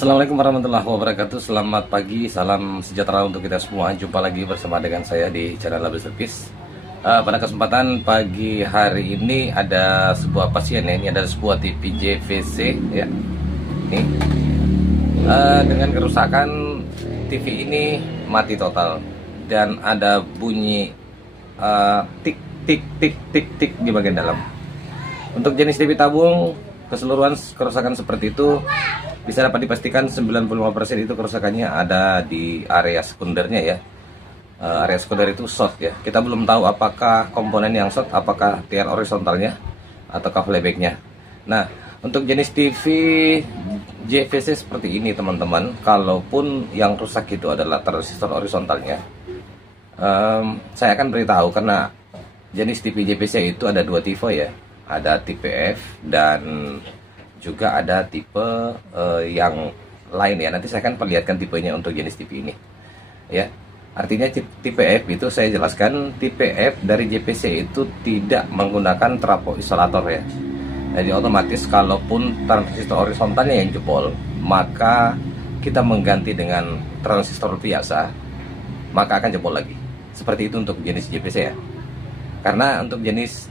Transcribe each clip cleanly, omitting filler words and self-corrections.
Assalamualaikum warahmatullahi wabarakatuh. Selamat pagi, salam sejahtera untuk kita semua. Jumpa lagi bersama dengan saya di channel Label Service. Pada kesempatan pagi hari ini ada sebuah pasien ya. Ini ada sebuah TV JVC ya. Ini dengan kerusakan TV ini mati total dan ada bunyi tik tik tik tik tik di bagian dalam. Untuk jenis TV tabung keseluruhan kerusakan seperti itu bisa dapat dipastikan 95% itu kerusakannya ada di area sekundernya ya. Area sekunder itu short ya. Kita belum tahu apakah komponen yang short, apakah tiar horizontalnya ataukah flybacknya. Nah, untuk jenis TV JVC seperti ini teman-teman, kalaupun yang rusak itu adalah transistor horizontalnya, saya akan beritahu karena jenis TV JVC itu ada dua tipe ya. Ada tipe F dan juga ada tipe yang lain ya. Nanti saya akan perlihatkan tipenya untuk jenis TV ini ya. Artinya tipe F itu saya jelaskan, tipe F dari JVC itu tidak menggunakan trafo isolator ya. Jadi otomatis kalaupun transistor horizontalnya yang jebol, maka kita mengganti dengan transistor biasa, maka akan jebol lagi. Seperti itu untuk jenis JVC ya. Karena untuk jenis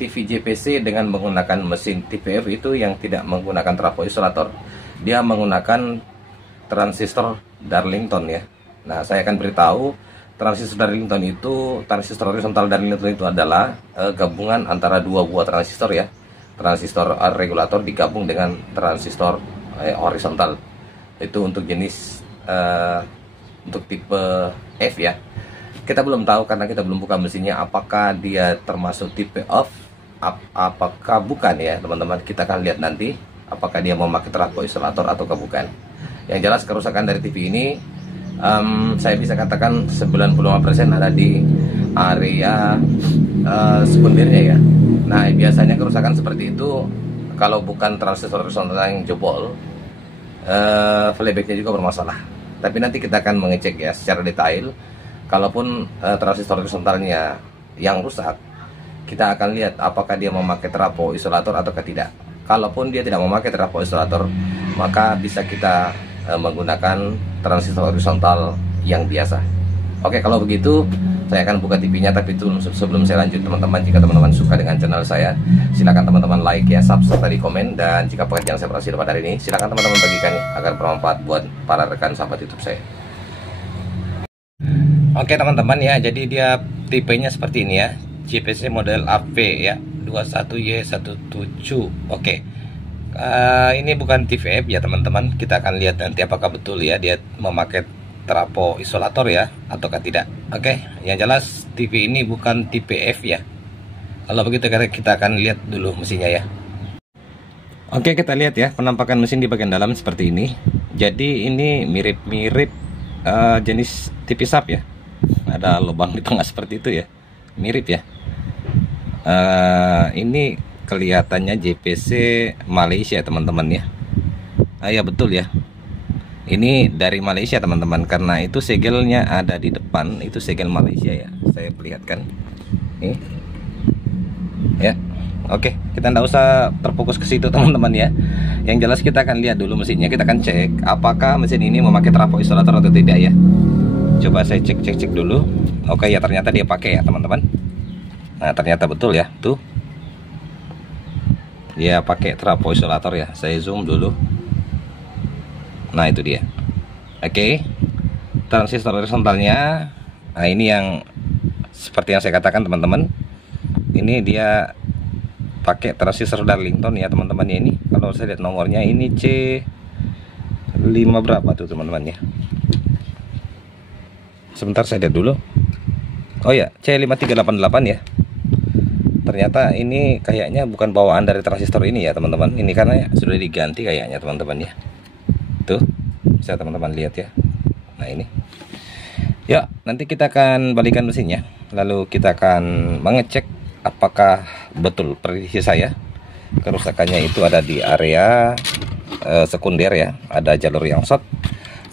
TV JVC dengan menggunakan mesin tipe F itu yang tidak menggunakan trafo isolator, dia menggunakan transistor Darlington ya. Nah, saya akan beritahu transistor Darlington itu, transistor horizontal Darlington itu adalah gabungan antara dua buah transistor ya. Transistor regulator digabung dengan transistor horizontal. Itu untuk jenis untuk tipe F ya. Kita belum tahu karena kita belum buka mesinnya apakah dia termasuk tipe off, apakah bukan ya teman-teman. Kita akan lihat nanti apakah dia memakai trafo isolator atau bukan. Yang jelas kerusakan dari TV ini saya bisa katakan 95% ada di area sekundernya ya. Nah, biasanya kerusakan seperti itu kalau bukan transistor horizontal yang jebol, flybacknya juga bermasalah. Tapi nanti kita akan mengecek ya secara detail. Kalaupun transistor horizontalnya yang rusak, kita akan lihat apakah dia memakai trafo isolator atau tidak. Kalaupun dia tidak memakai trafo isolator, maka bisa kita menggunakan transistor horizontal yang biasa. Oke, kalau begitu saya akan buka TV-nya. Tapi itu sebelum saya lanjut teman-teman, jika teman-teman suka dengan channel saya, silakan teman-teman like ya, subscribe, di komen. Dan jika pekerjaan saya berhasil pada hari ini, silakan teman-teman bagikan ya, agar bermanfaat buat para rekan sahabat YouTube saya. Oke teman-teman ya, jadi dia tipenya seperti ini ya, JVC model AV ya, 21Y17. Oke, ini bukan TV F ya teman-teman. Kita akan lihat nanti apakah betul ya dia memakai trafo isolator ya ataukah tidak. Oke, yang jelas TV ini bukan tipe F ya. Kalau begitu kita akan lihat dulu mesinnya ya. Oke, kita lihat ya penampakan mesin di bagian dalam seperti ini. Jadi ini mirip-mirip jenis TV SAP ya. Ada lubang di tengah seperti itu ya, mirip ya. Ini kelihatannya JVC Malaysia teman-teman ya. Ya betul ya, ini dari Malaysia teman-teman, karena itu segelnya ada di depan, itu segel Malaysia ya. Saya perlihatkan nih ya. Oke, kita nggak usah terfokus ke situ teman-teman ya. Yang jelas kita akan lihat dulu mesinnya. Kita akan cek apakah mesin ini memakai trafo isolator atau tidak ya. Coba saya cek dulu. Oke ya, ternyata dia pakai ya teman-teman. Nah, ternyata betul ya, tuh dia pakai trafo isolator ya. Saya zoom dulu. Nah, itu dia. Oke, transistor horizontalnya. Nah, ini yang seperti yang saya katakan teman-teman. Ini dia pakai transistor Darlington ya teman-teman ya. Ini kalau saya lihat nomornya ini C5 berapa tuh teman-teman ya. Sebentar saya lihat dulu. Oh ya, C5388 ya. Ternyata ini kayaknya bukan bawaan dari transistor ini ya teman-teman. Ini karena sudah diganti kayaknya teman-teman ya. Tuh, bisa teman-teman lihat ya. Nah, ini. Ya, nanti kita akan balikan mesinnya. Lalu kita akan mengecek apakah betul prediksi saya kerusakannya itu ada di area sekunder ya. Ada jalur yang short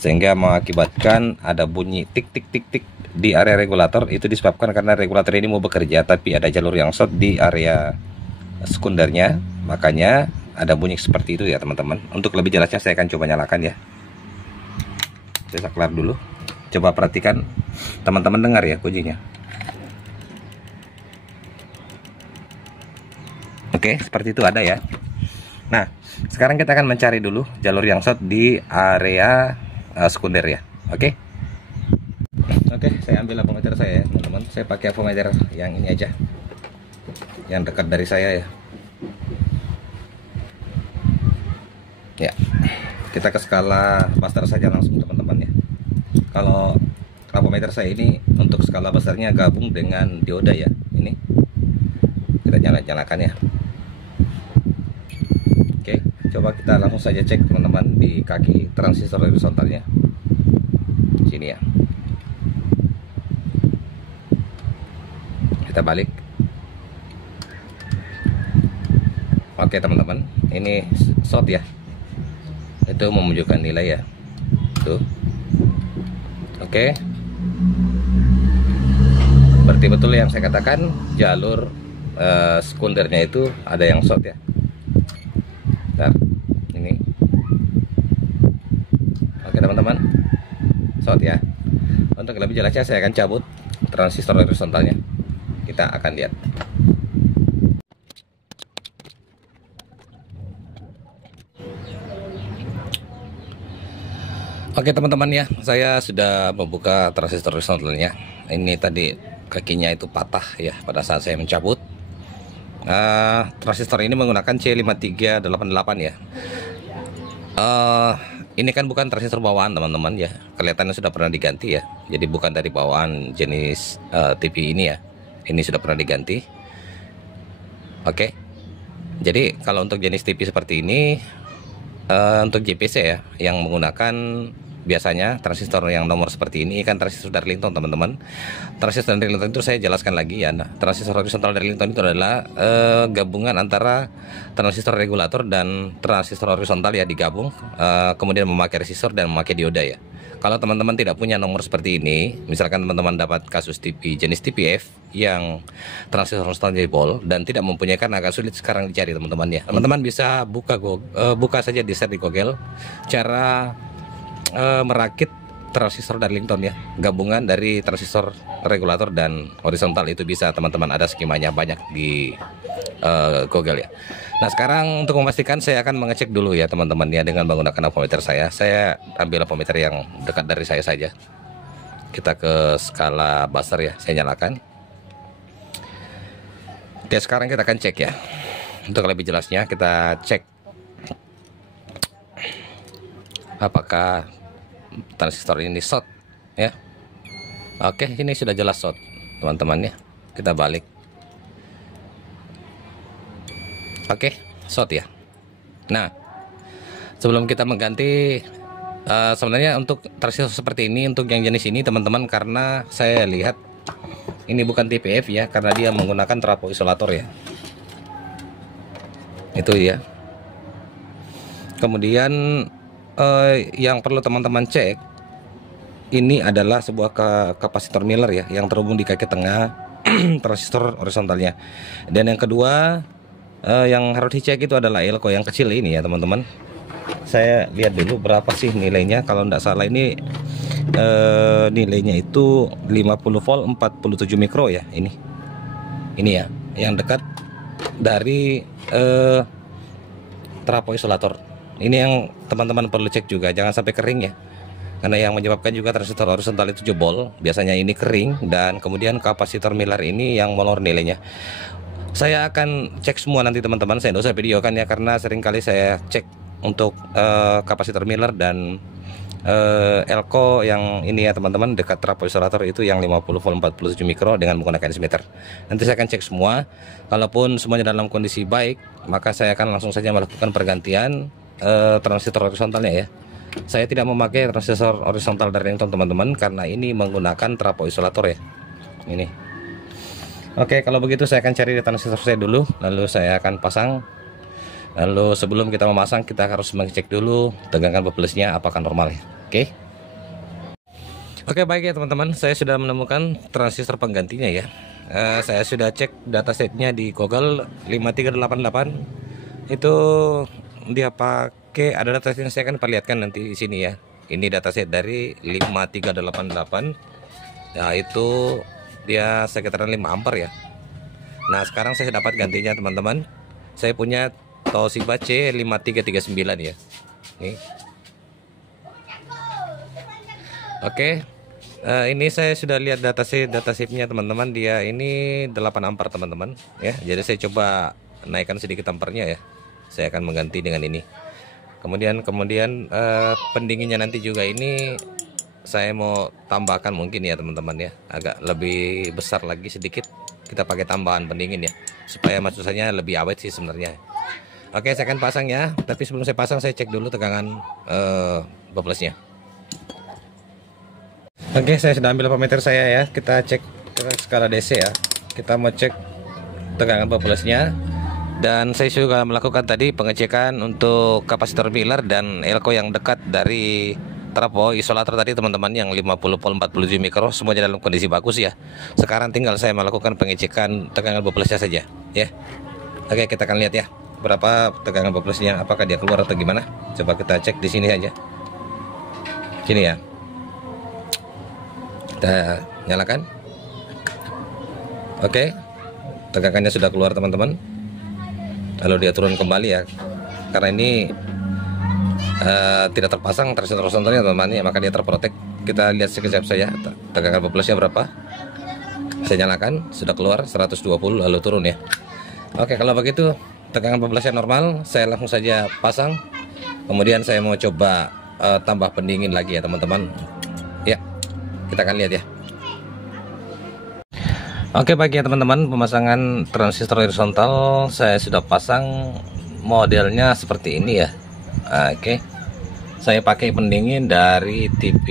sehingga mengakibatkan ada bunyi tik tik tik tik di area regulator. Itu disebabkan karena regulator ini mau bekerja tapi ada jalur yang short di area sekundernya, makanya ada bunyi seperti itu ya teman-teman. Untuk lebih jelasnya saya akan coba nyalakan ya. Saya saklar dulu. Coba perhatikan teman-teman, dengar ya bunyinya. Oke, seperti itu ada ya. Nah, sekarang kita akan mencari dulu jalur yang short di area sekunder ya. Oke. Oke, saya ambil avometer saya ya teman-teman. Saya pakai avometer yang ini aja, yang dekat dari saya ya. Ya, kita ke skala master saja langsung teman-teman ya. Kalau avometer saya ini untuk skala besarnya gabung dengan dioda ya. Ini kita nyalakan ya. Oke, coba kita langsung saja cek teman-teman di kaki transistor horizontalnya sini ya. Kita balik. Oke teman-teman, ini short ya. Itu menunjukkan nilai ya. Tuh. Oke. Berarti betul yang saya katakan, jalur sekundernya itu ada yang short ya. Bentar, ini. Oke teman-teman, short ya. Untuk lebih jelasnya saya akan cabut transistor horizontalnya. Kita akan lihat. Oke teman-teman ya, saya sudah membuka transistor horizontalnya. Ini tadi kakinya itu patah ya pada saat saya mencabut. Transistor ini menggunakan C5388 ya. Ini kan bukan transistor bawaan teman-teman ya. Kelihatannya sudah pernah diganti ya. Jadi bukan dari bawaan jenis TV ini ya. Ini sudah pernah diganti. Oke. Jadi kalau untuk jenis TV seperti ini, untuk JPC ya, yang menggunakan biasanya transistor yang nomor seperti ini kan transistor Darlington teman-teman. Transistor Darlington itu saya jelaskan lagi ya. Nah, transistor horizontal Darlington itu adalah gabungan antara transistor regulator dan transistor horizontal ya, digabung, kemudian memakai resistor dan memakai dioda ya. Kalau teman-teman tidak punya nomor seperti ini, misalkan teman-teman dapat kasus TV jenis TPF yang transistor horizontal jebol dan tidak mempunyai, kan agak sulit sekarang dicari teman-teman ya. Teman-teman bisa buka saja di search di Google cara merakit transistor Darlington ya, gabungan dari transistor regulator dan horizontal. Itu bisa teman-teman, ada skemanya banyak di Google ya. Nah sekarang untuk memastikan saya akan mengecek dulu ya teman-teman ya, dengan menggunakan avometer saya. Saya ambil avometer yang dekat dari saya saja. Kita ke skala buzzer ya, saya nyalakan. Oke, sekarang kita akan cek ya. Untuk lebih jelasnya kita cek apakah transistor ini short ya. Oke, ini sudah jelas short teman-teman ya. Kita balik. Oke, short ya. Nah, sebelum kita mengganti, sebenarnya untuk transistor seperti ini, untuk yang jenis ini teman-teman, karena saya lihat ini bukan TPF ya, karena dia menggunakan trafo isolator ya. Itu ya. Kemudian yang perlu teman-teman cek, ini adalah sebuah kapasitor Miller ya, yang terhubung di kaki tengah transistor horizontalnya. Dan yang kedua, yang harus dicek itu adalah elko yang kecil ini ya teman-teman. Saya lihat dulu berapa sih nilainya. Kalau tidak salah ini nilainya itu 50 volt 47 mikro ya. Ini ya, yang dekat dari trafo isolator. Ini yang teman-teman perlu cek juga, jangan sampai kering ya. Karena yang menyebabkan juga transistor horizontal itu jebol, biasanya ini kering, dan kemudian kapasitor Miller ini yang molor nilainya. Saya akan cek semua nanti teman-teman, saya tidak usah videokan ya, karena seringkali saya cek untuk kapasitor Miller dan elko yang ini ya teman-teman, dekat trafo isolator itu yang 50 volt 47 mikro dengan menggunakan meter. Nanti saya akan cek semua. Kalaupun semuanya dalam kondisi baik, maka saya akan langsung saja melakukan pergantian transistor horizontalnya ya. Saya tidak memakai transistor horizontal Darlington teman-teman, karena ini menggunakan trafo isolator ya. Ini. Oke, kalau begitu saya akan cari transistor saya dulu, lalu saya akan pasang. Lalu sebelum kita memasang, kita harus mengecek dulu tegangan plusnya apakah normal ya. Oke, baik ya teman-teman, saya sudah menemukan transistor penggantinya ya. Saya sudah cek datasetnya di Google 5388 itu dia pakai ada data yang saya akan perlihatkan nanti di sini ya. Ini dataset dari 5388. Ya, itu dia sekitaran 5 ampere ya. Nah, sekarang saya dapat gantinya teman-teman. Saya punya Toshiba C5339 ya. Nih. Oke. Ini saya sudah lihat datasheetnya teman-teman. Dia ini 8 ampere teman-teman ya. Jadi saya coba naikkan sedikit ampernya ya. Saya akan mengganti dengan ini. Kemudian pendinginnya nanti juga ini saya mau tambahkan mungkin ya teman-teman ya, agak lebih besar lagi sedikit. Kita pakai tambahan pendingin ya, supaya maksudnya lebih awet sih sebenarnya. Oke, saya akan pasang ya. Tapi sebelum saya pasang, saya cek dulu tegangan bablesnya. Oke, saya sudah ambil voltmeter saya ya. Kita cek skala DC ya. Kita mau cek tegangan bablesnya. Dan saya juga melakukan tadi pengecekan untuk kapasitor pilar dan elko yang dekat dari trafo isolator tadi teman-teman, yang 50 volt 47 mikro, semuanya dalam kondisi bagus ya. Sekarang tinggal saya melakukan pengecekan tegangan bablesnya saja ya. Oke, kita akan lihat ya berapa tegangan bablesnya, apakah dia keluar atau gimana. Coba kita cek di sini aja. Sini ya. Kita nyalakan. Oke. Tegangannya sudah keluar teman-teman. Lalu dia turun kembali ya, karena ini tidak terpasang transistor-transistornya teman-teman ya, maka dia terprotek. Kita lihat sekejap saja tegangan bablesnya berapa. Saya nyalakan, sudah keluar 120 lalu turun ya. Oke, kalau begitu tegangan bablesnya normal, saya langsung saja pasang. Kemudian saya mau coba tambah pendingin lagi ya teman-teman ya. Kita akan lihat ya. Oke, baik ya teman-teman, pemasangan transistor horizontal saya sudah pasang, modelnya seperti ini ya. Oke, saya pakai pendingin dari TV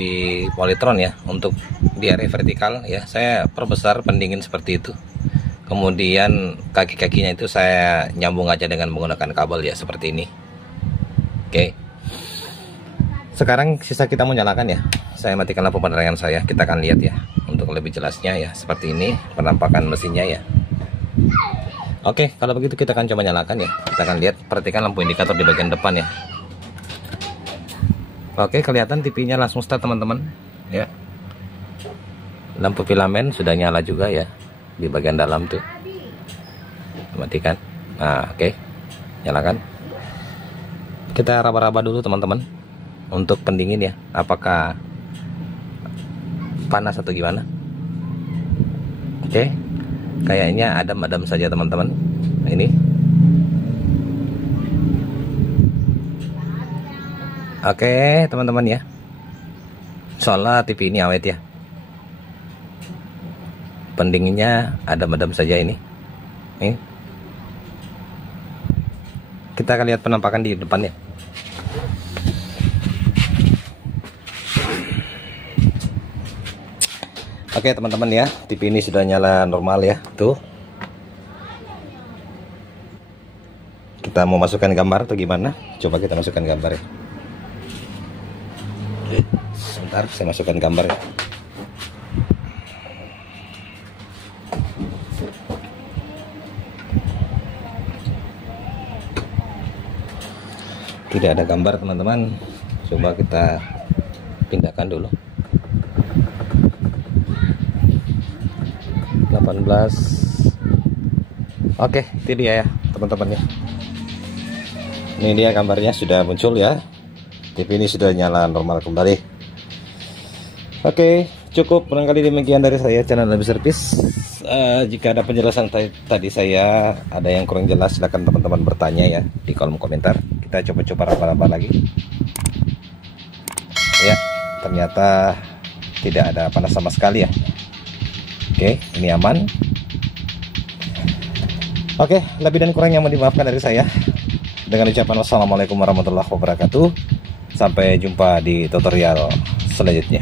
Polytron ya, untuk di area vertikal ya. Saya perbesar pendingin seperti itu. Kemudian kaki-kakinya itu saya nyambung aja dengan menggunakan kabel ya, seperti ini. Oke, sekarang sisa kita mau nyalakan ya. Saya matikan lampu penerangan saya, kita akan lihat ya untuk lebih jelasnya ya. Seperti ini penampakan mesinnya ya. Oke, kalau begitu kita akan coba nyalakan ya. Kita akan lihat, perhatikan lampu indikator di bagian depan ya. Oke, kelihatan TV-nya langsung start teman-teman ya. Lampu filamen sudah nyala juga ya di bagian dalam tuh. Matikan. Nah, oke. Nyalakan. Kita raba-raba dulu teman-teman untuk pendingin ya, apakah panas atau gimana. Oke, kayaknya adem-adem saja teman-teman. Ini oke teman-teman ya, soalnya TV ini awet ya, pendinginnya adem-adem saja ini. Kita akan lihat penampakan di depannya. Oke teman-teman ya, TV ini sudah nyala normal ya. Tuh, kita mau masukkan gambar atau gimana? Coba kita masukkan gambar ya. Sebentar, saya masukkan gambar ya. Tidak ada gambar teman-teman. Coba kita pindahkan dulu. 18. Oke, itu dia ya teman-teman ya. Ini dia gambarnya sudah muncul ya. TV ini sudah nyala normal kembali. Oke, cukup barangkali demikian dari saya, channel Lebih Servis. Jika ada penjelasan tadi saya ada yang kurang jelas, silahkan teman-teman bertanya ya di kolom komentar. Kita coba-coba raba-raba lagi. Ya, ternyata tidak ada panas sama sekali ya. Oke, ini aman. Oke, lebih dan kurangnya mohon dimaafkan dari saya. Dengan ucapan wassalamualaikum warahmatullahi wabarakatuh. Sampai jumpa di tutorial selanjutnya.